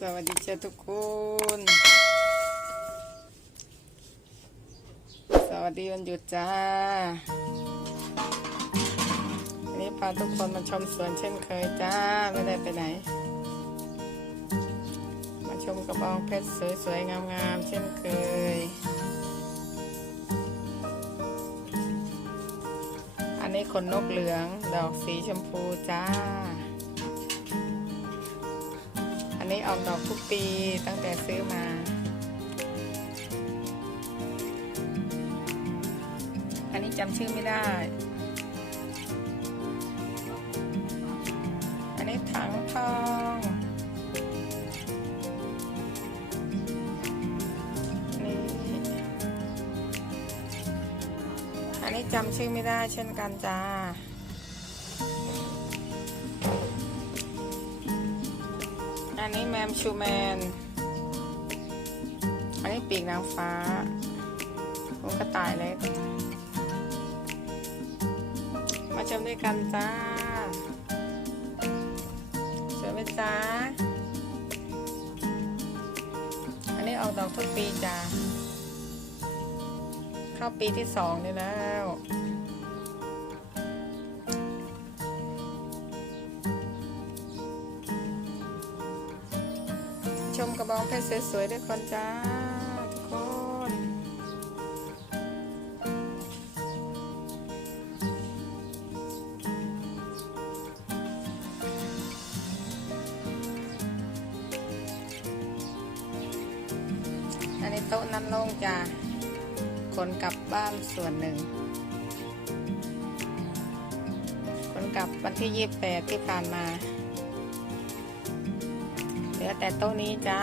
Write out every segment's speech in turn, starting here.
สวัสดีจ้าทุกคน สวัสดีวันหยุดจ้า วันนี้พาทุกคนมาชมสวนเช่นเคยจ้า ไม่ได้ไปไหน มาชมกระบองเพชรสวยๆ งามๆ เช่นเคย อันนี้ขนนกเหลือง ดอกสีชมพูจ้า อันนี้ออกดอกทุกปีตั้งแต่ซื้อมาอันนี้จำชื่อไม่ได้ อันนี้ถังทอง นี่ อันนี้จำชื่อไม่ได้เช่นกันจ้า อันนี้แมมชูแมน อันนี้ปีกนางฟ้าลูกกระต่ายเล็ก มาชมด้วยกันจ้า สวยไหมจ้า อันนี้ออกดอกทุกปีจ้า เข้าปีที่สองนี่แล้ว กระบองเพชรสวยๆด้วยคนจ้าทุกคนอันนี้โต๊ะนั้นโล่งจ้าคนกลับบ้านส่วนหนึ่ง คนกลับวันที่ยี่สิบแปดที่ผ่านมา ลือแต่โต๊ะนี้จ้า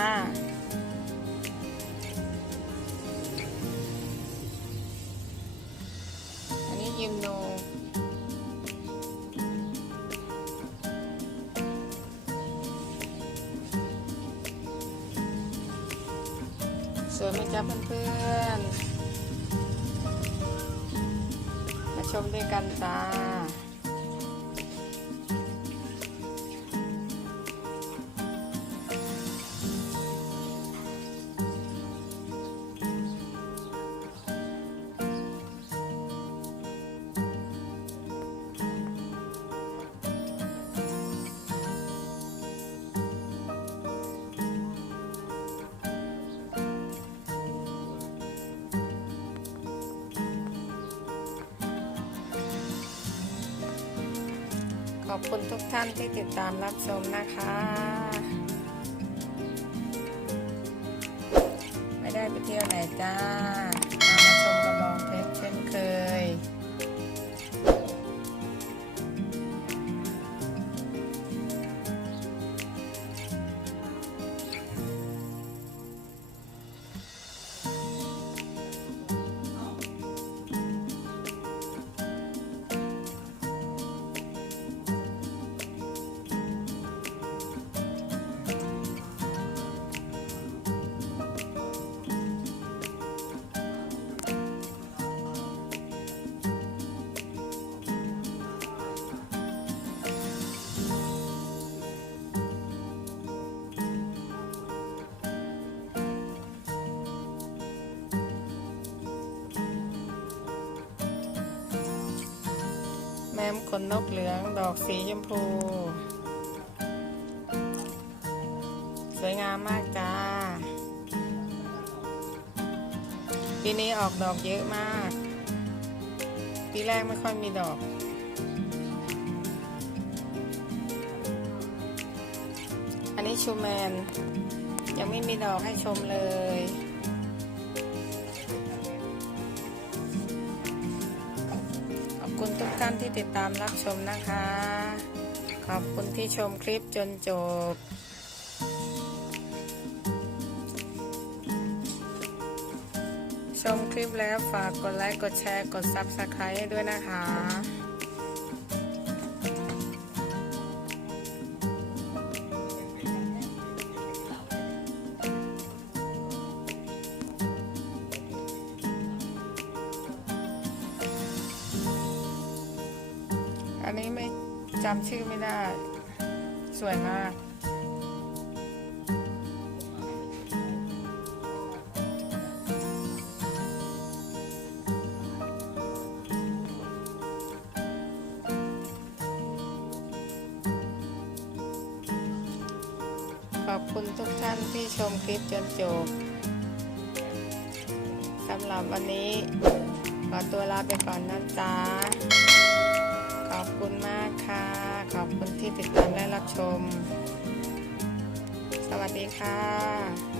อันนี้ยิมโนสวยไหมจ๊ะเพื่อนๆ มาชมด้วยกันจ้า อบคุณทุกท่านที่ติดตามรับชมนะคะ ไม่ได้ไปเที่ยวไหนจ้า มมขนนกเหลือง ดอกสีชมพู สวยงามมากจ้า ปีนี้ออกดอกเยอะมาก ปีแรกไม่ค่อยมีดอก อันนี้ชูแมน ยังไม่มีดอกให้ชมเลย คุณทุกท่านที่ติดตามรับชมนะคะ ขอบคุณที่ชมคลิปจนจบ ชมคลิปแล้วฝากกดไลค์ กดแชร์ กด Subscribe ให้ด้วยนะคะันนี้ไม่จำชื่อไม่ได้ สวยมาก ขอบคุณทุกท่านที่ชมคลิปจนจบสำหรับวันนี้ขอตัวลาไปก่อนนะจ๊ะ คุณมากค่ะ ขอบคุณที่ติดตามและรับชม สวัสดีค่ะ